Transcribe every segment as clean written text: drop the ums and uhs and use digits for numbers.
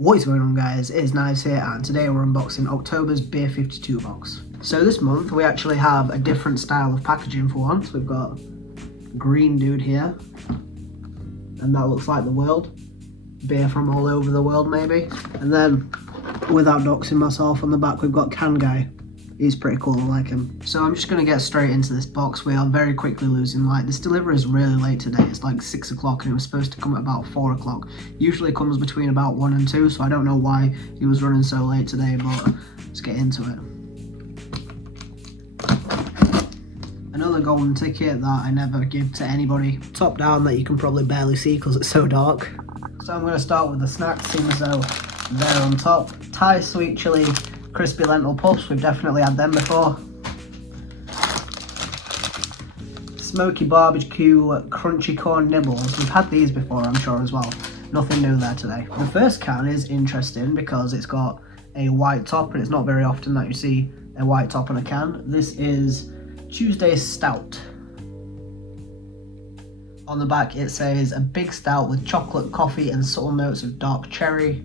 What is going on, guys? It is Knives here, and today we're unboxing Oktober's BEER52 box. So this month we actually have a different style of packaging for once. We've got green dude here, and that looks like the world. Beer from all over the world maybe. And then, without doxing myself, on the back we've got Can Guy. He's pretty cool, I like him. So I'm just going to get straight into this box. We are very quickly losing light. This delivery is really late today. It's like 6 o'clock and it was supposed to come at about 4 o'clock. Usually it comes between about 1 and 2, so I don't know why he was running so late today, but let's get into it. Another golden ticket that I never give to anybody. Top down that you can probably barely see because it's so dark. So I'm going to start with the snacks, seeing as though they're on top. Thai sweet chili crispy lentil puffs, we've definitely had them before. Smoky barbecue crunchy corn nibbles, we've had these before I'm sure as well. Nothing new there today. The first can is interesting because it's got a white top, and it's not very often that you see a white top on a can. This is Tuesday Stout. On the back it says a big stout with chocolate, coffee and subtle notes of dark cherry.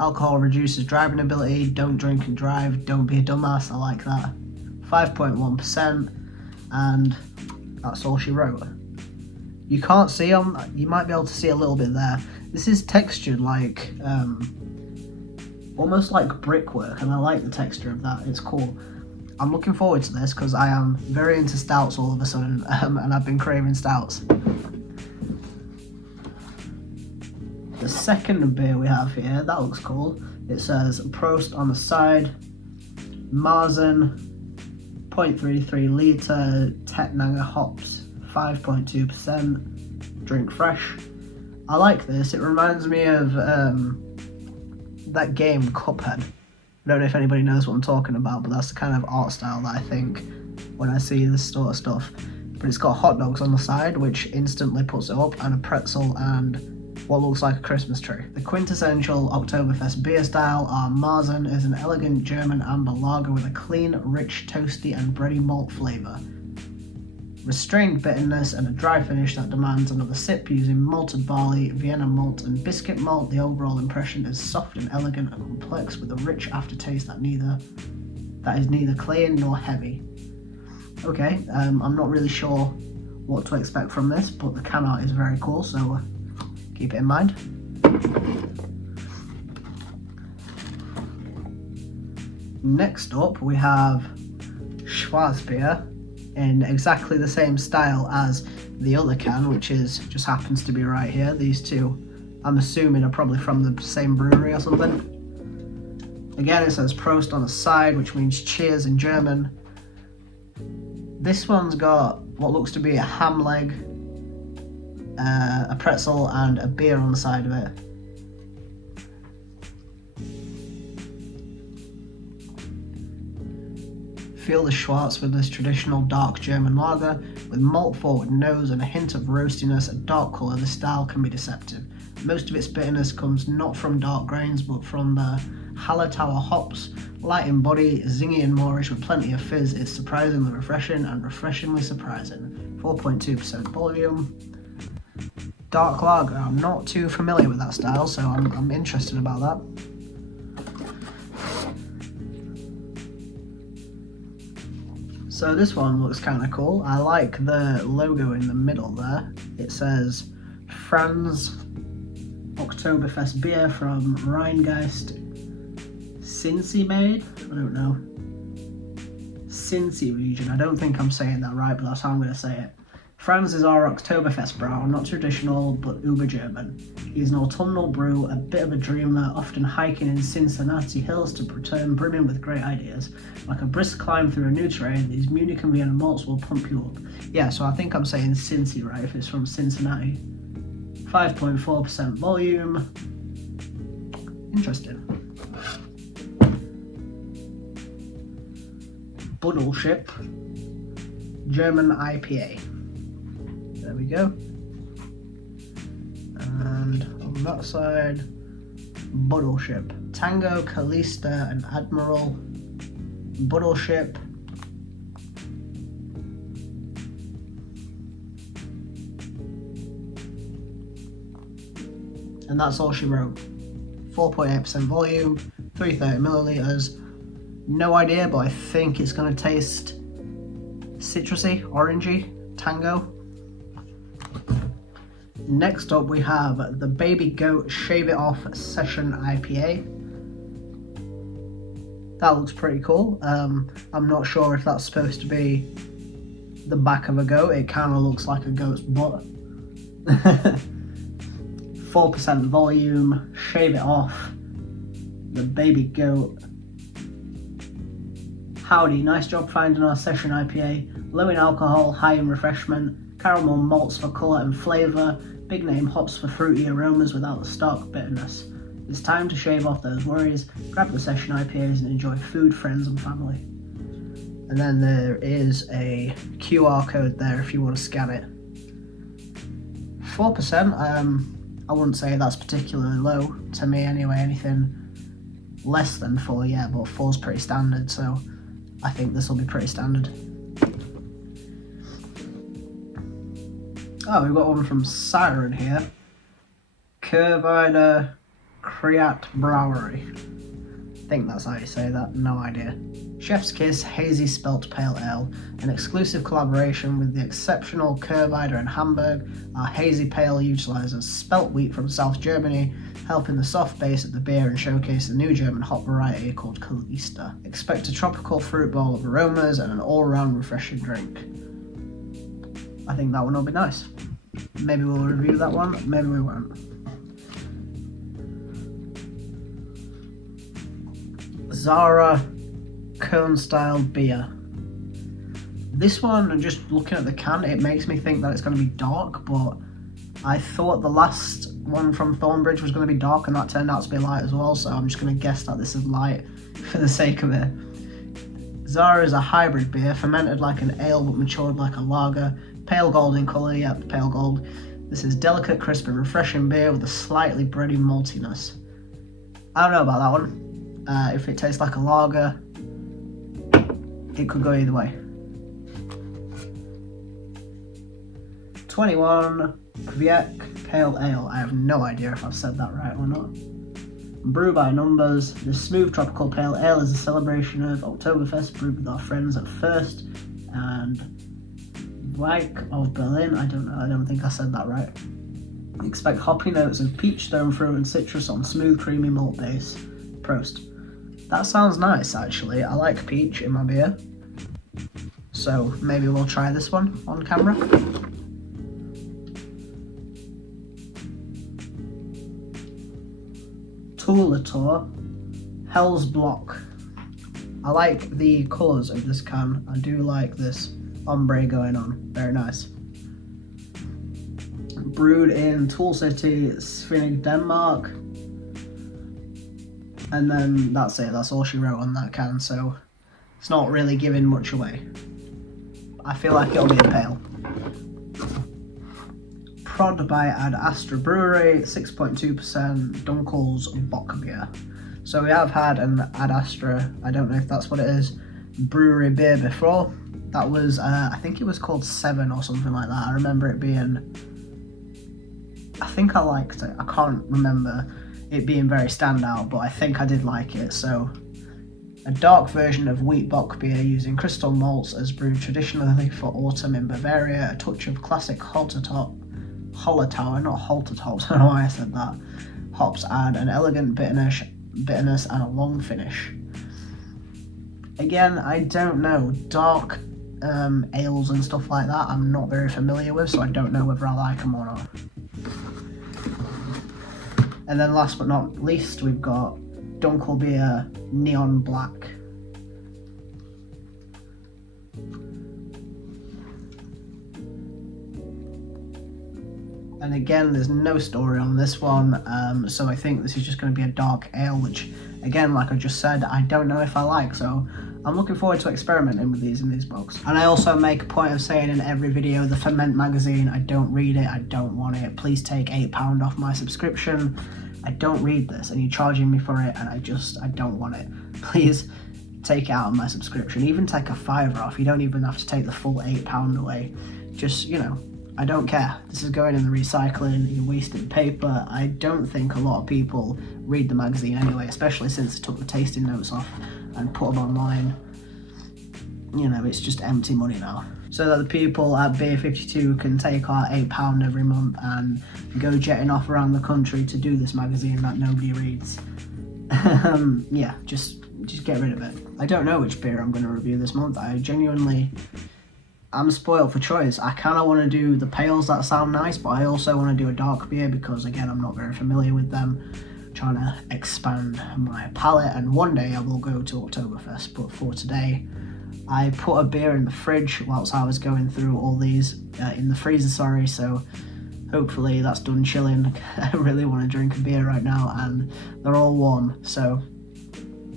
Alcohol reduces driving ability, don't drink and drive, don't be a dumbass, I like that. 5.1%, and that's all she wrote. You can't see them, you might be able to see a little bit there. This is textured like, almost like brickwork, and I like the texture of that, it's cool. I'm looking forward to this because I am very into stouts all of a sudden, and I've been craving stouts. The second beer we have here, that looks cool. It says Prost on the side, Marzen, 0.33 litre, Tettnanger hops, 5.2%, drink fresh. I like this, it reminds me of that game Cuphead. I don't know if anybody knows what I'm talking about, but that's the kind of art style that I think when I see this sort of stuff. But it's got hot dogs on the side, which instantly puts it up, and a pretzel and what looks like a Christmas tree. The quintessential Oktoberfest beer style are Marzen is an elegant German amber lager with a clean, rich, toasty and bready malt flavour. Restrained bitterness and a dry finish that demands another sip using malted barley, Vienna malt and biscuit malt. The overall impression is soft and elegant and complex with a rich aftertaste that is neither clean nor heavy. Okay, I'm not really sure what to expect from this, but the can art is very cool, so keep it in mind. Next up we have Schwarzbier in exactly the same style as the other can, which is just happens to be right here. These two, I'm assuming, are probably from the same brewery or something. Again, it says Prost on the side, which means cheers in German. This one's got what looks to be a ham leg, a pretzel and a beer on the side of it. Feel the Schwarz with this traditional dark German lager with malt forward nose and a hint of roastiness, a dark colour. The style can be deceptive. Most of its bitterness comes not from dark grains but from the Hallertauer hops. Light in body, zingy and moorish with plenty of fizz. It's surprisingly refreshing and refreshingly surprising. 4.2% volume. Dark lager, I'm not too familiar with that style, so I'm interested about that. So this one looks kind of cool. I like the logo in the middle there. It says Franz Oktoberfest beer from Rheingeist Cincy made? I don't know. Cincy region. I don't think I'm saying that right, but that's how I'm going to say it. Franz is our Oktoberfest brow, not traditional but uber German. He's an autumnal brew, a bit of a dreamer, often hiking in Cincinnati hills to return brimming with great ideas. Like a brisk climb through a new terrain, these Munich and Vienna malts will pump you up. Yeah, so I think I'm saying Cincy right if it's from Cincinnati. 5.4% volume. Interesting. Buddleship German IPA. There we go. And on that side, Buddleship. Tango, Calista and Admiral. Buddleship. And that's all she wrote. 4.8% volume, 330 milliliters. No idea, but I think it's going to taste citrusy, orangey, tango. Next up we have the Baby Goat Shave It Off Session IPA. That looks pretty cool. I'm not sure if that's supposed to be the back of a goat. It kind of looks like a goat's butt. 4% volume, Shave It Off, the Baby Goat. Howdy, nice job finding our session IPA. Low in alcohol, high in refreshment, caramel malts for colour and flavour, big name hops for fruity aromas without the stark bitterness. It's time to shave off those worries, grab the session IPAs and enjoy food, friends and family. And then there is a QR code there if you want to scan it. 4%, I wouldn't say that's particularly low to me anyway. Anything less than 4, yeah, but 4's pretty standard, so I think this will be pretty standard. Oh, we've got one from Siren here. Kervider Kriat Brewery. I think that's how you say that, no idea. Chef's Kiss Hazy Spelt Pale Ale, an exclusive collaboration with the exceptional Kervider in Hamburg. Our hazy pale utilizes spelt wheat from South Germany, helping the soft base of the beer and showcase the new German hop variety called Kalista. Expect a tropical fruit bowl of aromas and an all-around refreshing drink. I think that one will be nice. Maybe we'll review that one, maybe we won't. Zara Cone Style Beer. This one, just looking at the can, it makes me think that it's going to be dark, but I thought the last one from Thornbridge was going to be dark and that turned out to be light as well, so I'm just going to guess that this is light for the sake of it. Zara is a hybrid beer, fermented like an ale but matured like a lager. Pale gold in colour, yep, pale gold. This is delicate, crisp and refreshing beer with a slightly bready maltiness. I don't know about that one. If it tastes like a lager, it could go either way. 21 Kviek Pale Ale. I have no idea if I've said that right or not. Brew by numbers. This smooth tropical pale ale is a celebration of Oktoberfest brewed with our friends at First and Weik of Berlin. I don't think I said that right. Expect hoppy notes of peach, stone fruit and citrus on smooth creamy malt base. Prost. That sounds nice actually. I like peach in my beer. So maybe we'll try this one on camera. Toolator Hell's Block. I like the colours of this can. I do like this ombre going on. Very nice. Brewed in Tool City, Svinig, Denmark. And then that's it. That's all she wrote on that can, so it's not really giving much away. I feel like it'll be a pale. Prod by Ad Astra Brewery, 6.2% Dunkel's Bock beer. So we have had an Ad Astra, I don't know if that's what it is, brewery beer before. That was, I think it was called 7 or something like that. I remember it being, I think I liked it. I can't remember it being very standout, but I think I did like it. So a dark version of wheat bock beer using crystal malts as brewed traditionally for autumn in Bavaria, a touch of classic Hallertau, not Haltertau, I don't know why I said that. Hops add an elegant bitterness and a long finish. Again, I don't know, dark ales and stuff like that I'm not very familiar with, so I don't know whether I like them or not. And then last but not least, we've got Dunkel Beer Neon Black. And again, there's no story on this one, so I think this is just going to be a dark ale, which, again, like I just said, I don't know if I like, so I'm looking forward to experimenting with these in these books. And I also make a point of saying in every video, the Ferment magazine, I don't read it, I don't want it. Please take £8 off my subscription. I don't read this, and you're charging me for it, and I don't want it. Please take it out of my subscription. Even take a £5 off. You don't even have to take the full £8 away. Just, you know, I don't care. This is going in the recycling, you're wasting paper. I don't think a lot of people read the magazine anyway, especially since I took the tasting notes off and put them online. You know, it's just empty money now. So that the people at BEER52 can take our £8 every month and go jetting off around the country to do this magazine that nobody reads. Yeah, just get rid of it. I don't know which beer I'm going to review this month. I'm spoiled for choice. I kind of want to do the pales that sound nice, but I also want to do a dark beer because, again, I'm not very familiar with them. I'm trying to expand my palate, and one day I will go to Oktoberfest, but for today, I put a beer in the fridge whilst I was going through all these, in the freezer, sorry, so hopefully that's done chilling. I really want to drink a beer right now, and they're all warm, so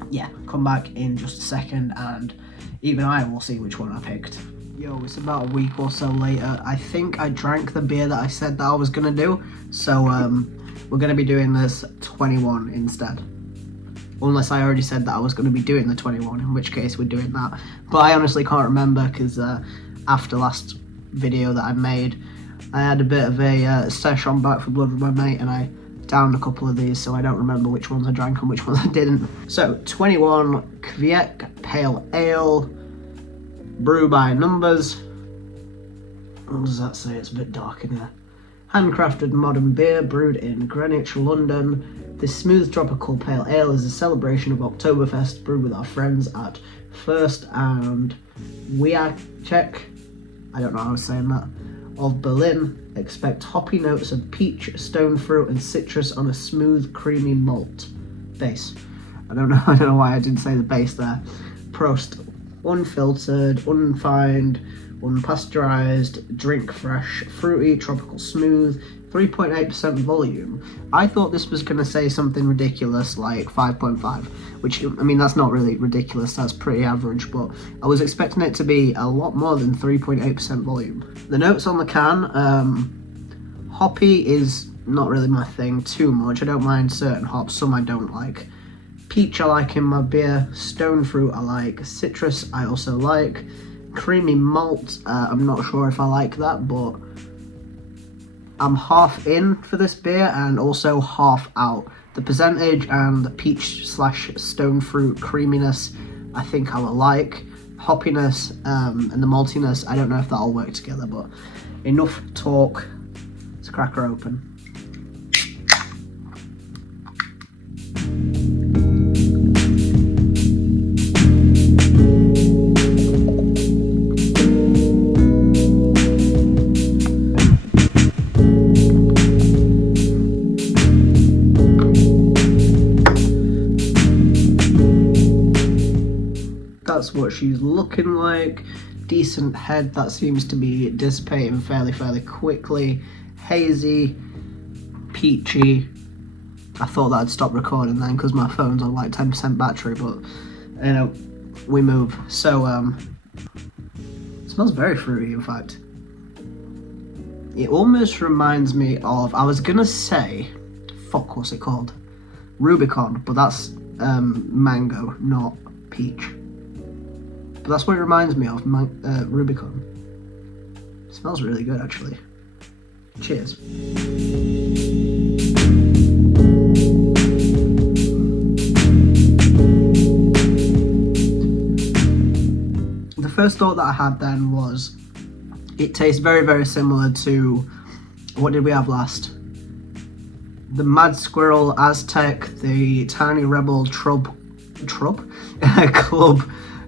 yeah, come back in just a second, and even I will see which one I picked. Yo, it's about a week or so later. I think I drank the beer that I said that I was going to do, so we're going to be doing this 21 instead. Unless I already said that I was going to be doing the 21, in which case we're doing that. But I honestly can't remember because after last video that I made, I had a bit of a sesh on Back for Blood with my mate, and I downed a couple of these, so I don't remember which ones I drank and which ones I didn't. So 21 Kviek Pale Ale, brew by numbers. What does that say? It's a bit dark in here. Handcrafted modern beer brewed in Greenwich, London. This smooth tropical pale ale is a celebration of Oktoberfest, brewed with our friends at First and Wiacek, I don't know how I was saying that, of Berlin. Expect hoppy notes of peach, stone fruit, and citrus on a smooth, creamy malt base. I don't know why I didn't say the base there. Prost. Unfiltered, unfined, unpasteurized, drink fresh, fruity, tropical smooth, 3.8% volume. I thought this was going to say something ridiculous like 5.5, which, I mean, that's not really ridiculous, that's pretty average, but I was expecting it to be a lot more than 3.8% volume. The notes on the can, hoppy is not really my thing too much. I don't mind certain hops, some I don't like. Peach I like in my beer, stone fruit I like, citrus I also like, creamy malt, I'm not sure if I like that, but I'm half in for this beer and also half out. The percentage and the peach / stone fruit creaminess I think I will like. Hoppiness and the maltiness, I don't know if that'll work together, but enough talk, let's crack her open. That's what she's looking like. Decent head that seems to be dissipating fairly quickly. Hazy, peachy. I thought that I'd stop recording then because my phone's on like 10% battery, but you know, we move. So it smells very fruity, in fact. It almost reminds me of, I was gonna say, fuck, what's it called? Rubicon, but that's mango, not peach. But that's what it reminds me of, Rubicon. It smells really good, actually. Cheers. The first thought that I had then was, it tastes very similar to, what did we have last? The Mad Squirrel Aztec, the Tiny Rebel Club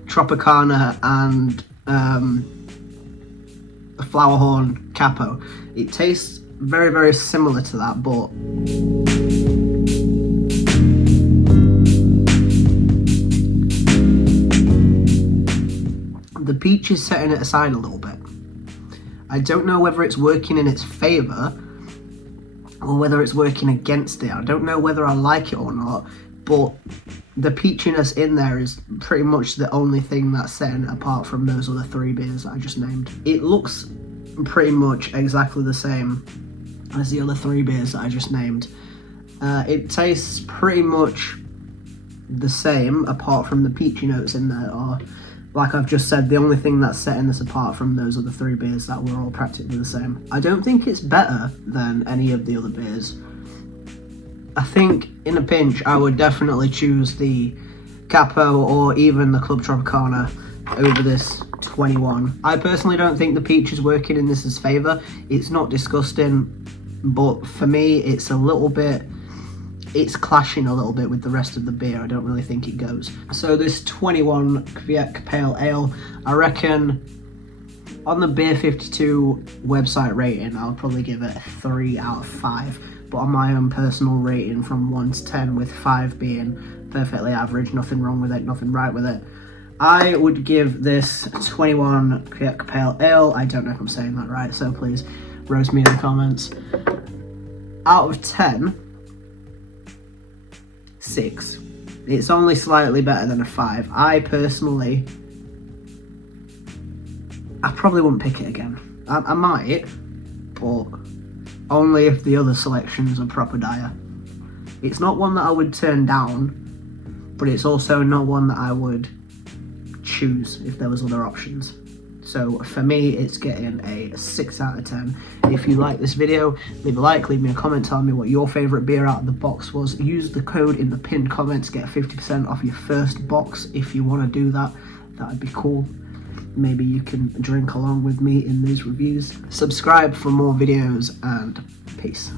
Tropicana, and the Flowerhorn Capo. It tastes very similar to that, but the peach is setting it aside a little bit. I don't know whether it's working in its favour or whether it's working against it. I don't know whether I like it or not, but the peachiness in there is pretty much the only thing that's setting it apart from those other three beers that I just named. It looks pretty much exactly the same as the other three beers that I just named. It tastes pretty much the same, apart from the peachy notes in there are like I've just said, the only thing that's setting this apart from those other 3 beers that were all practically the same. I don't think it's better than any of the other beers. I think in a pinch I would definitely choose the Capo or even the Club Tropicana over this 21. I personally don't think the peach is working in this favour. It's not disgusting, but for me it's a little bit, it's clashing a little bit with the rest of the beer. I don't really think it goes. So this 21 Kvyat Pale Ale, I reckon on the BEER52 website rating, I'll probably give it a 3 out of 5. But on my own personal rating from 1 to 10, with 5 being perfectly average, nothing wrong with it, nothing right with it, I would give this 21 Kvyat Pale Ale, I don't know if I'm saying that right, so please roast me in the comments, out of 10, 6. It's only slightly better than a 5. I personally, I probably wouldn't pick it again. I might, but only if the other selections are proper dire. It's not one that I would turn down, but it's also not one that I would choose if there was other options. So for me, it's getting a 6 out of 10. If you like this video, leave a like, leave me a comment telling me what your favourite beer out of the box was. Use the code in the pinned comments, get 50% off your first box. If you want to do that, that'd be cool. Maybe you can drink along with me in these reviews. Subscribe for more videos, and peace.